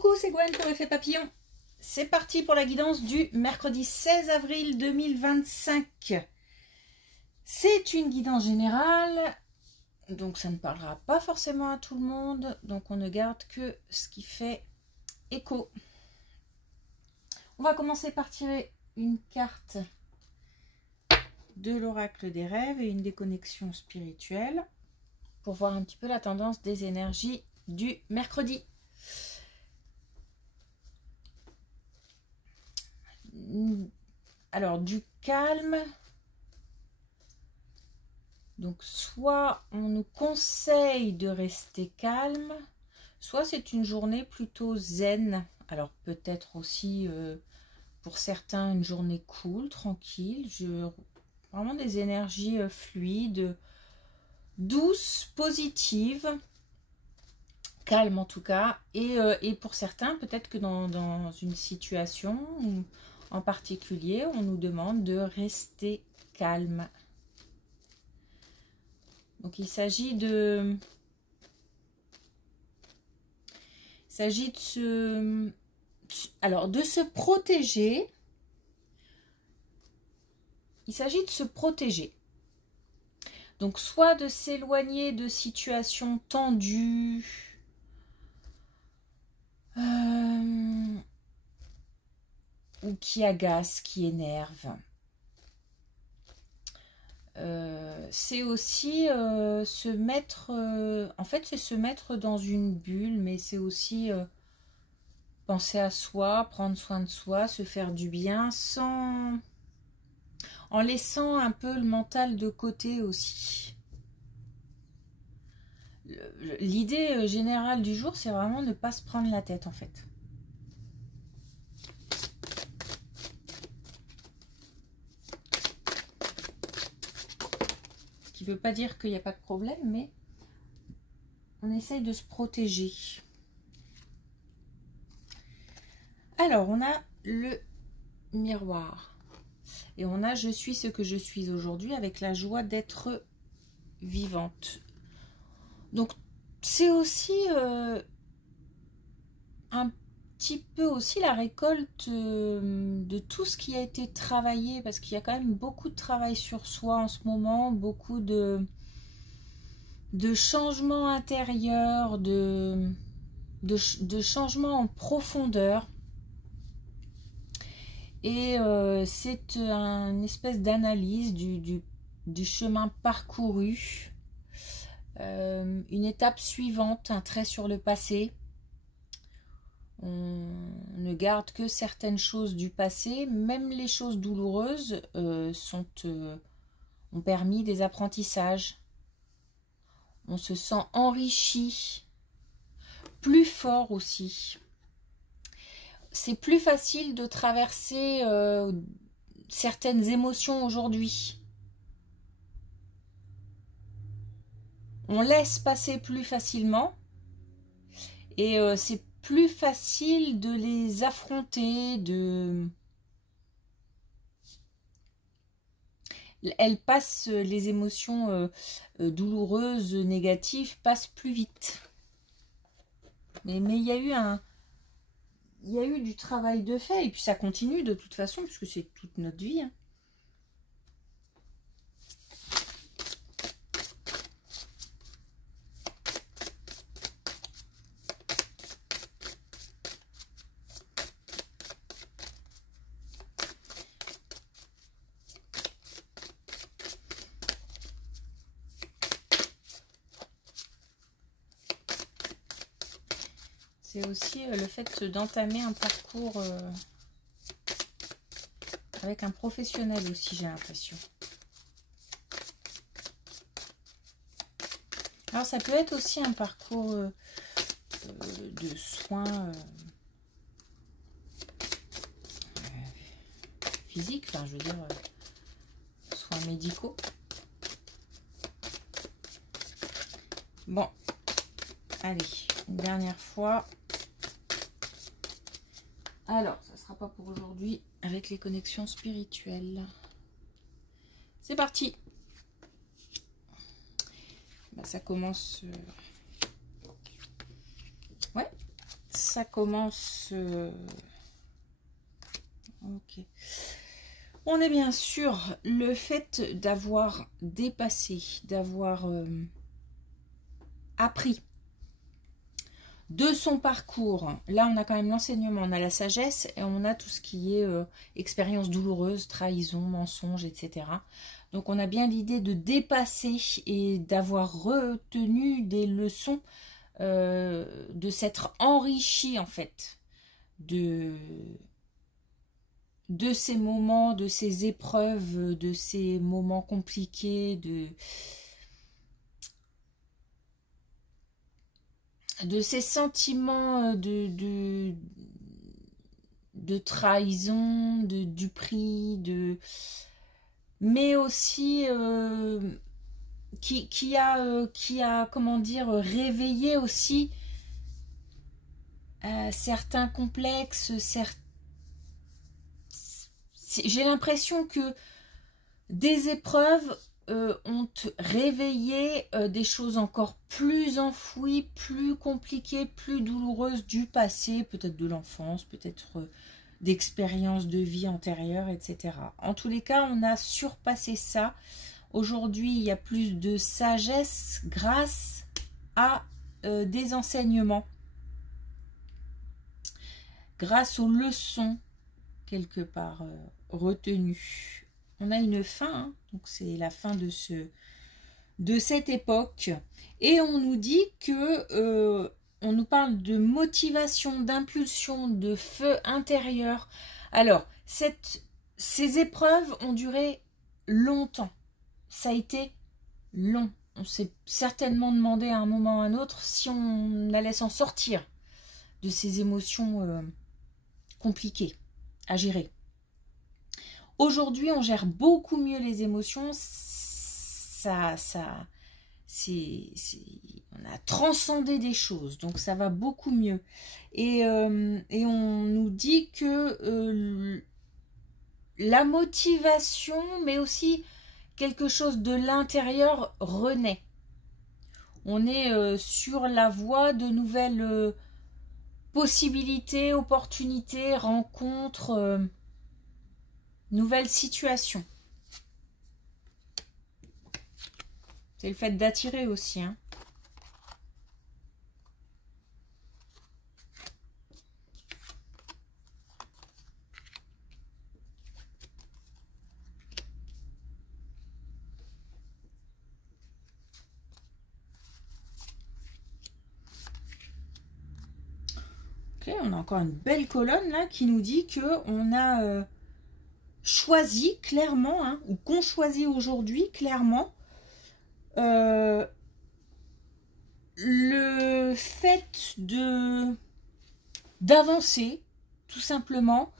Coucou, c'est Gwen pour Effet Papillon. C'est parti pour la guidance du mercredi 16 avril 2025. C'est une guidance générale, donc ça ne parlera pas forcément à tout le monde. Donc on ne garde que ce qui fait écho. On va commencer par tirer une carte de l'oracle des rêves et une déconnexion spirituelle pour voir un petit peu la tendance des énergies du mercredi. Alors du calme, donc soit on nous conseille de rester calme, soit c'est une journée plutôt zen. Alors peut-être aussi pour certains une journée cool, tranquille, vraiment des énergies fluides, douces, positives, calmes en tout cas, et pour certains peut-être que dans une situation où en particulier, on nous demande de rester calme. Donc il s'agit de se protéger. Il s'agit de se protéger. Donc soit de s'éloigner de situations tendues, ou qui agace, qui énerve. C'est aussi se mettre, en fait c'est se mettre dans une bulle, mais c'est aussi penser à soi, prendre soin de soi, se faire du bien, en laissant un peu le mental de côté aussi. L'idée générale du jour, c'est vraiment ne pas se prendre la tête en fait. Ce qui ne veut pas dire qu'il n'y a pas de problème, mais on essaye de se protéger. Alors, on a le miroir. Et on a « Je suis ce que je suis aujourd'hui » avec la joie d'être vivante. Donc, c'est aussi un petit peu aussi la récolte de tout ce qui a été travaillé, parce qu'il y a quand même beaucoup de travail sur soi en ce moment, beaucoup de changements intérieurs, de changements en profondeur. Et c'est une espèce d'analyse du chemin parcouru, une étape suivante, un trait sur le passé. On ne garde que certaines choses du passé, même les choses douloureuses ont permis des apprentissages. On se sent enrichi, plus fort aussi. C'est plus facile de traverser certaines émotions aujourd'hui. On laisse passer plus facilement et c'est plus facile de les affronter, elles passent, les émotions douloureuses, négatives, passent plus vite. Mais il y a eu du travail de fait, et puis ça continue de toute façon, puisque c'est toute notre vie. Hein. C'est aussi le fait d'entamer un parcours avec un professionnel aussi, j'ai l'impression. Alors ça peut être aussi un parcours de soins physiques, enfin je veux dire soins médicaux. Bon, allez, une dernière fois. Alors, ça ne sera pas pour aujourd'hui avec les connexions spirituelles. C'est parti. Ça commence... Ouais, ça commence... Ok. On est bien sûr le fait d'avoir dépassé, d'avoir appris de son parcours. Là, on a quand même l'enseignement, on a la sagesse et on a tout ce qui est expérience douloureuse, trahison, mensonge, etc. Donc, on a bien l'idée de dépasser et d'avoir retenu des leçons, de s'être enrichi en fait de ces moments, de ces épreuves, de ces moments compliqués, de ces sentiments de trahison, du prix, mais aussi qui a, comment dire, réveillé aussi certains complexes, j'ai l'impression que des épreuves ont réveillé des choses encore plus enfouies, plus compliquées, plus douloureuses du passé, peut-être de l'enfance, peut-être d'expériences de vie antérieures, etc. En tous les cas, on a surpassé ça. Aujourd'hui, il y a plus de sagesse grâce à des enseignements, grâce aux leçons quelque part retenues. On a une fin, hein, donc c'est la fin de cette époque, et on nous dit que on nous parle de motivation, d'impulsion, de feu intérieur. Alors, ces épreuves ont duré longtemps. Ça a été long. On s'est certainement demandé à un moment ou à un autre si on allait s'en sortir de ces émotions compliquées à gérer. Aujourd'hui, on gère beaucoup mieux les émotions. On a transcendé des choses, donc ça va beaucoup mieux. Et on nous dit que la motivation, mais aussi quelque chose de l'intérieur renaît. On est sur la voie de nouvelles possibilités, opportunités, rencontres, nouvelles situations. C'est le fait d'attirer aussi, hein. Ok, on a encore une belle colonne là qui nous dit que on a choisi clairement, hein, ou qu'on choisit aujourd'hui clairement, le fait d'avancer, tout simplement.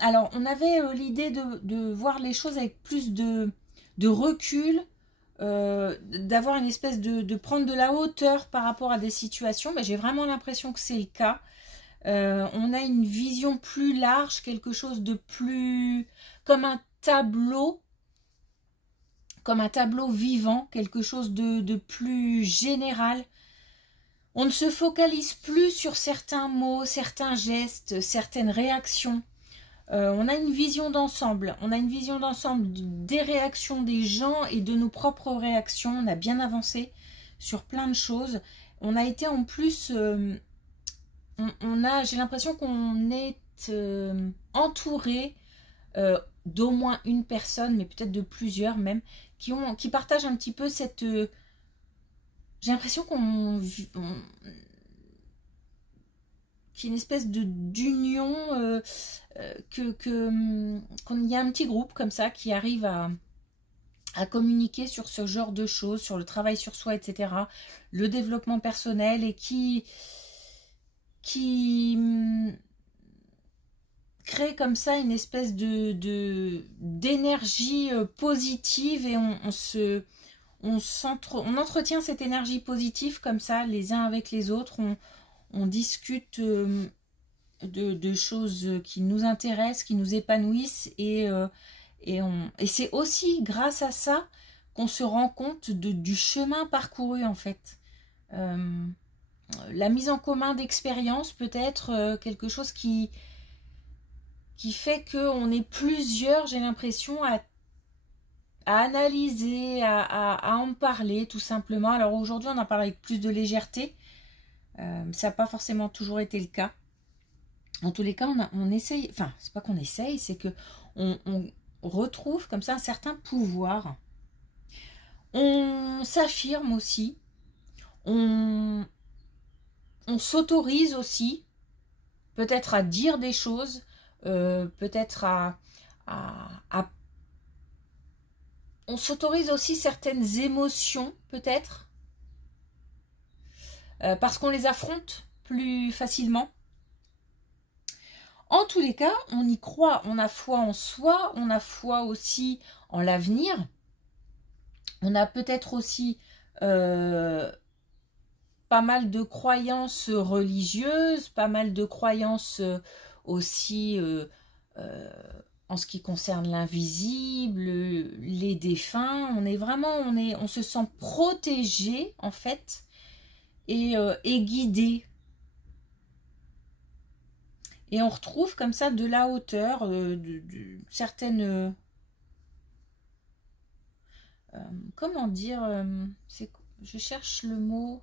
Alors, on avait l'idée de voir les choses avec plus de recul, d'avoir une espèce de prendre de la hauteur par rapport à des situations, mais j'ai vraiment l'impression que c'est le cas. On a une vision plus large, quelque chose de plus... comme un tableau vivant, quelque chose de plus général. On ne se focalise plus sur certains mots, certains gestes, certaines réactions. On a une vision d'ensemble. On a une vision d'ensemble des réactions des gens et de nos propres réactions. On a bien avancé sur plein de choses. On a été en plus... j'ai l'impression qu'on est entouré d'au moins une personne, mais peut-être de plusieurs même, qui partagent un petit peu cette... j'ai l'impression qu'il y a une espèce d'union, qu'il y a un petit groupe comme ça qui arrive à communiquer sur ce genre de choses, sur le travail sur soi, etc., le développement personnel, et qui crée comme ça une espèce d'énergie positive, et on entretient cette énergie positive comme ça, les uns avec les autres. On discute de choses qui nous intéressent, qui nous épanouissent, et c'est aussi grâce à ça qu'on se rend compte du chemin parcouru en fait. la mise en commun d'expériences, peut-être quelque chose qui fait qu'on est plusieurs, j'ai l'impression, à analyser, à en parler tout simplement. Alors aujourd'hui on en parle avec plus de légèreté, ça n'a pas forcément toujours été le cas. En tous les cas on essaye, enfin c'est pas qu'on essaye, c'est que on retrouve comme ça un certain pouvoir. On s'affirme aussi, on s'autorise aussi, peut-être à dire des choses, peut-être on s'autorise aussi certaines émotions, peut-être, parce qu'on les affronte plus facilement. En tous les cas, on y croit, on a foi en soi, on a foi aussi en l'avenir. On a peut-être aussi pas mal de croyances religieuses, pas mal de croyances aussi en ce qui concerne l'invisible, les défunts. On est vraiment, on se sent protégé en fait et guidé. Et on retrouve comme ça de la hauteur, certaines... comment dire, je cherche le mot.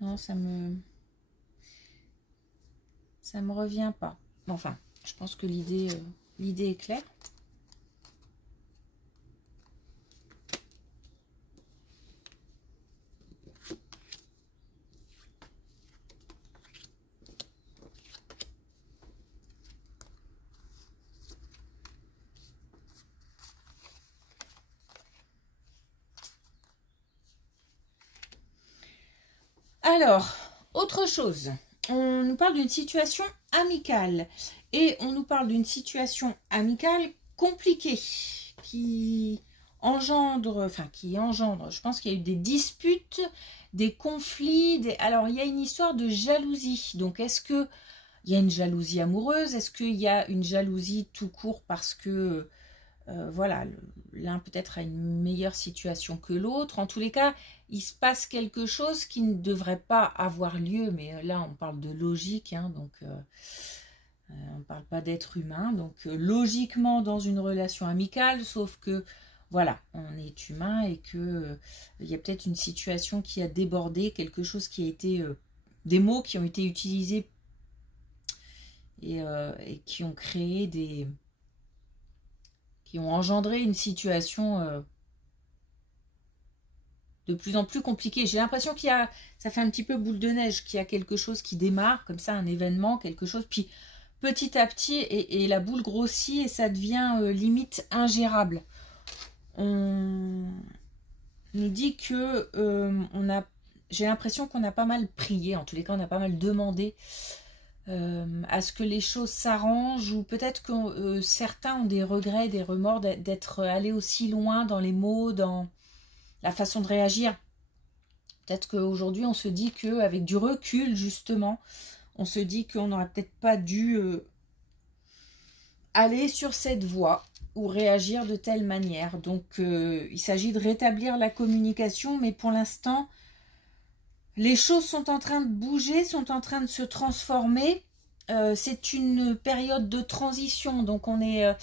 Non, ça me revient pas. Enfin, je pense que l'idée est claire. Alors, autre chose, on nous parle d'une situation amicale et on nous parle d'une situation amicale compliquée qui engendre, je pense qu'il y a eu des disputes, des conflits, alors il y a une histoire de jalousie. Donc est-ce que il y a une jalousie amoureuse? Est-ce qu'il y a une jalousie tout court parce que voilà, l'un peut-être a une meilleure situation que l'autre. En tous les cas, il se passe quelque chose qui ne devrait pas avoir lieu, mais là on parle de logique, hein, donc on ne parle pas d'être humain, donc logiquement dans une relation amicale, sauf que voilà, on est humain et que il y a peut-être une situation qui a débordé, quelque chose qui a été, des mots qui ont été utilisés et qui ont créé qui ont engendré une situation de plus en plus compliquée. J'ai l'impression ça fait un petit peu boule de neige, qu'il y a quelque chose qui démarre, comme ça, un événement, quelque chose, puis petit à petit, et la boule grossit et ça devient limite ingérable. On nous dit que j'ai l'impression qu'on a pas mal prié, en tous les cas on a pas mal demandé à ce que les choses s'arrangent, ou peut-être que certains ont des regrets, des remords d'être allés aussi loin dans les mots, dans la façon de réagir. Peut-être qu'aujourd'hui on se dit qu'avec du recul justement, on se dit qu'on n'aurait peut-être pas dû aller sur cette voie ou réagir de telle manière. Donc il s'agit de rétablir la communication, mais pour l'instant les choses sont en train de bouger, sont en train de se transformer. C'est une période de transition, donc on n'est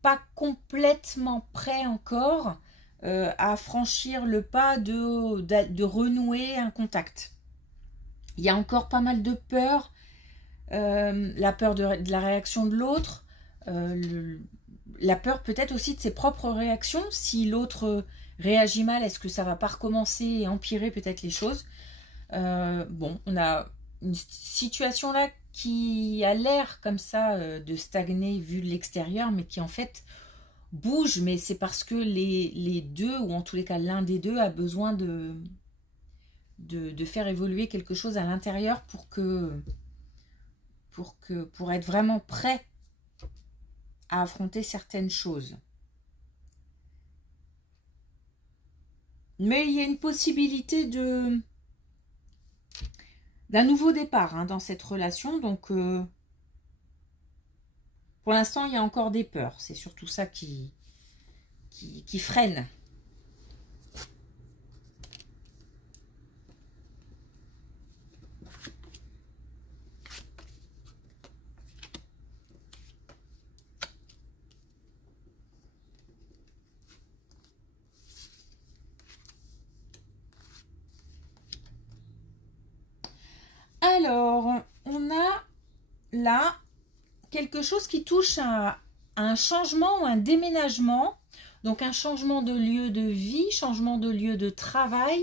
pas complètement prêt encore à franchir le pas de renouer un contact. Il y a encore pas mal de peur, la peur de la réaction de l'autre, la peur peut-être aussi de ses propres réactions. Si l'autre réagit mal, est-ce que ça va pas recommencer et empirer peut-être les choses? Bon, on a une situation là qui a l'air comme ça de stagner vu de l'extérieur, mais qui en fait bouge, mais c'est parce que les deux, ou en tous les cas l'un des deux, a besoin de faire évoluer quelque chose à l'intérieur pour être vraiment prêt à affronter certaines choses. Mais il y a une possibilité d'un nouveau départ hein, dans cette relation. Donc, pour l'instant, il y a encore des peurs. C'est surtout ça qui freine. Alors, on a là quelque chose qui touche à un changement ou un déménagement. Donc un changement de lieu de vie, changement de lieu de travail.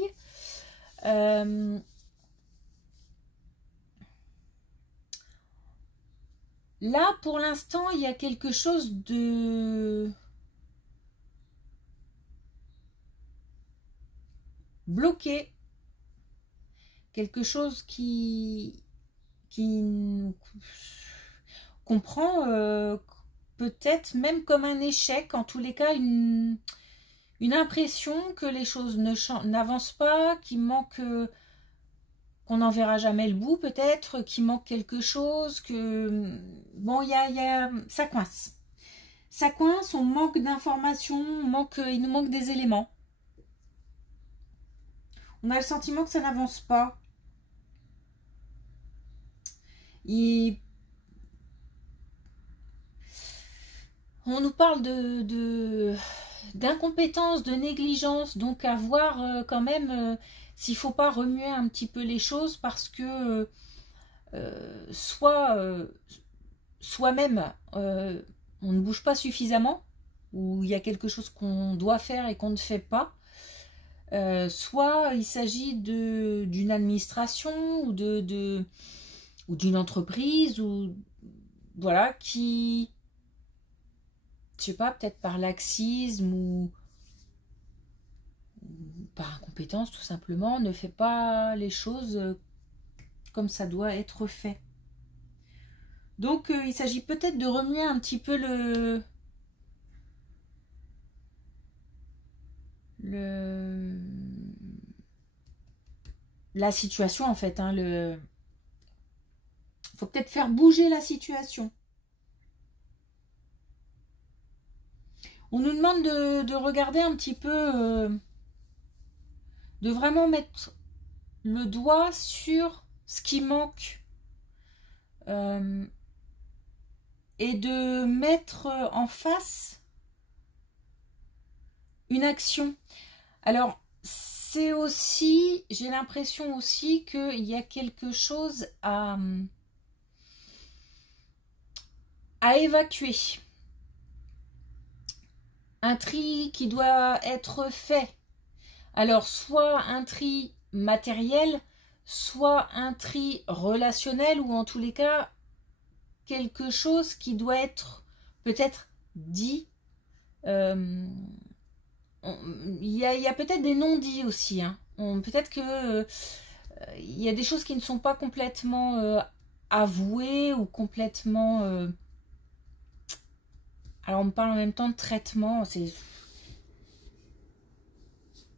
Là, pour l'instant, il y a quelque chose de bloqué. Quelque chose qui comprend peut-être même comme un échec, en tous les cas une impression que les choses n'avancent pas, qu'il manque, qu'on n'en verra jamais le bout peut-être, qu'il manque quelque chose, que bon, ça coince. Ça coince, on manque d'informations, il nous manque des éléments. On a le sentiment que ça n'avance pas. On nous parle d'incompétence, de négligence, donc à voir quand même s'il ne faut pas remuer un petit peu les choses parce que soi-même on ne bouge pas suffisamment, ou il y a quelque chose qu'on doit faire et qu'on ne fait pas, soit il s'agit d'une administration ou ou d'une entreprise, ou voilà, qui, je sais pas, peut-être par laxisme ou par incompétence tout simplement, ne fait pas les choses comme ça doit être fait. Donc il s'agit peut-être de remuer un petit peu la situation en fait, hein, faut peut-être faire bouger la situation. On nous demande de regarder un petit peu, de vraiment mettre le doigt sur ce qui manque et de mettre en face une action. Alors, c'est aussi, j'ai l'impression aussi qu'il y a quelque chose à évacuer. Un tri qui doit être fait. Alors, soit un tri matériel, soit un tri relationnel, ou en tous les cas, quelque chose qui doit être peut-être dit. Il y a peut-être des non-dits aussi. Hein. Peut-être que il y a des choses qui ne sont pas complètement avouées ou complètement... Alors, on me parle en même temps de traitement. Il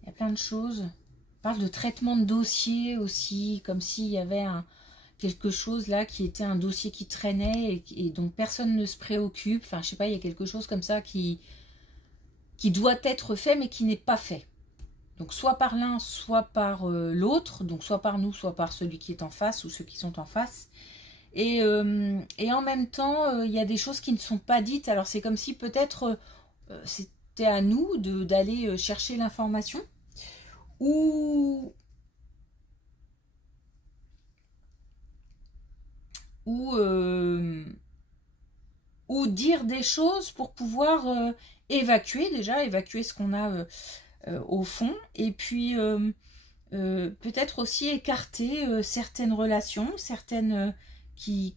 y a plein de choses. On parle de traitement de dossier aussi, comme s'il y avait quelque chose là qui était un dossier qui traînait et dont personne ne se préoccupe. Enfin, je sais pas, il y a quelque chose comme ça qui doit être fait mais qui n'est pas fait. Donc, soit par l'un, soit par l'autre. Donc, soit par nous, soit par celui qui est en face ou ceux qui sont en face. Et en même temps, il y a des choses qui ne sont pas dites. Alors, c'est comme si peut-être c'était à nous d'aller chercher l'information. Ou dire des choses pour pouvoir évacuer ce qu'on a au fond, et puis peut-être aussi écarter certaines relations, certaines qui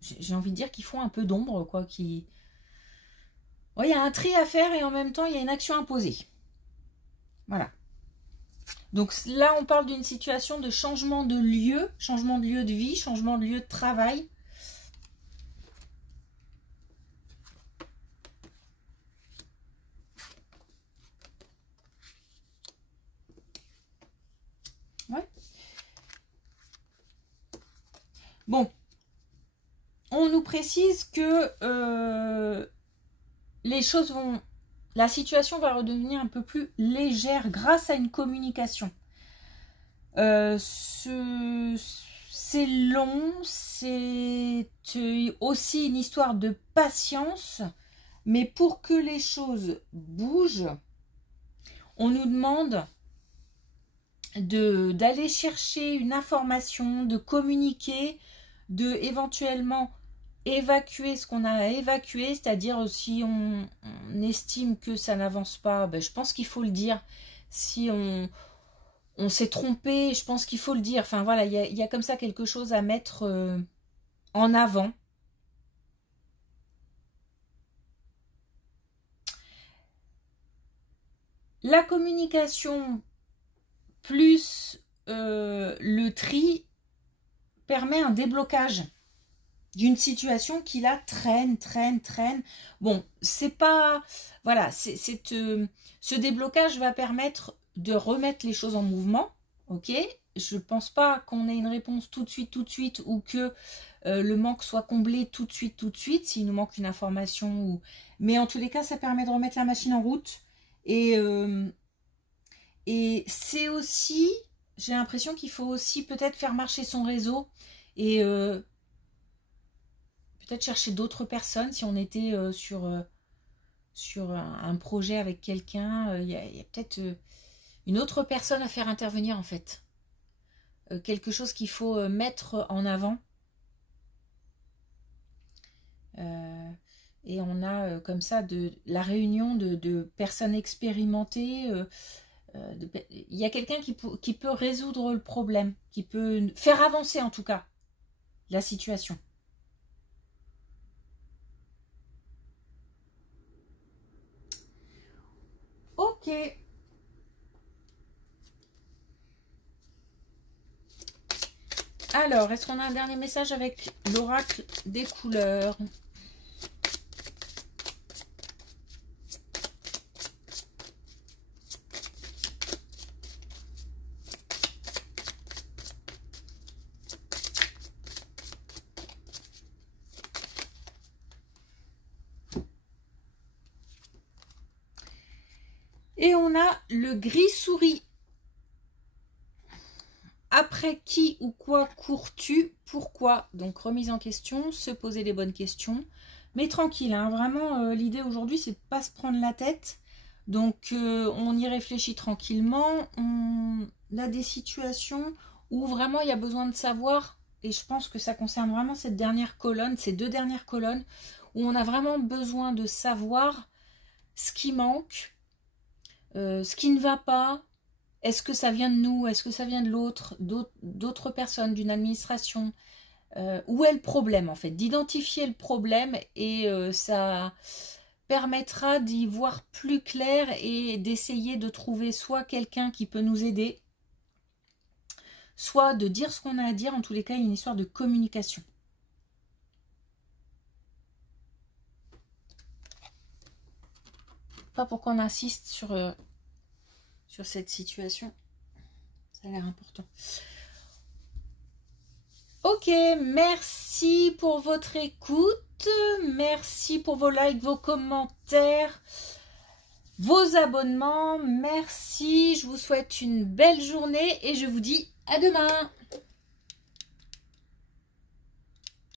j'ai envie de dire, qui font un peu d'ombre, quoi, il y a un tri à faire et en même temps il y a une action imposée. Voilà. Donc là, on parle d'une situation de changement de lieu de vie, changement de lieu de travail. Ouais. Bon. On nous précise que les choses vont... La situation va redevenir un peu plus légère grâce à une communication. C'est long, c'est aussi une histoire de patience, mais pour que les choses bougent, on nous demande d'aller chercher une information, de communiquer, de éventuellement évacuer ce qu'on a à évacuer, c'est-à-dire si on estime que ça n'avance pas, ben, je pense qu'il faut le dire. Si on s'est trompé, je pense qu'il faut le dire. Enfin voilà, il y a comme ça quelque chose à mettre en avant. La communication plus le tri permet un déblocage d'une situation qui la traîne. Bon, c'est pas... Voilà, ce déblocage va permettre de remettre les choses en mouvement, ok? Je pense pas qu'on ait une réponse tout de suite, ou que le manque soit comblé tout de suite, s'il nous manque une information. Mais en tous les cas, ça permet de remettre la machine en route. Et c'est aussi, j'ai l'impression qu'il faut aussi peut-être faire marcher son réseau et peut-être chercher d'autres personnes. Si on était sur un projet avec quelqu'un, il y a peut-être une autre personne à faire intervenir en fait. Quelque chose qu'il faut mettre en avant. Et on a comme ça la réunion de personnes expérimentées. Il y a quelqu'un qui peut résoudre le problème, qui peut faire avancer en tout cas la situation. Ok. Alors, est-ce qu'on a un dernier message avec l'oracle des couleurs ? Et on a le gris-souris. Après qui ou quoi cours-tu? Pourquoi? Donc remise en question, se poser les bonnes questions. Mais tranquille, hein, vraiment, l'idée aujourd'hui, c'est de ne pas se prendre la tête. Donc on y réfléchit tranquillement. On a des situations où vraiment il y a besoin de savoir. Et je pense que ça concerne vraiment cette dernière colonne, ces deux dernières colonnes, où on a vraiment besoin de savoir ce qui manque, ce qui ne va pas. Est-ce que ça vient de nous? Est-ce que ça vient de l'autre, d'autres personnes, d'une administration? Où est le problème en fait? D'identifier le problème et ça permettra d'y voir plus clair et d'essayer de trouver soit quelqu'un qui peut nous aider, soit de dire ce qu'on a à dire. En tous les cas, il y a une histoire de communication. Pas pourquoi on insiste sur cette situation. Ça a l'air important. Ok, merci pour votre écoute. Merci pour vos likes, vos commentaires, vos abonnements. Merci, je vous souhaite une belle journée et je vous dis à demain.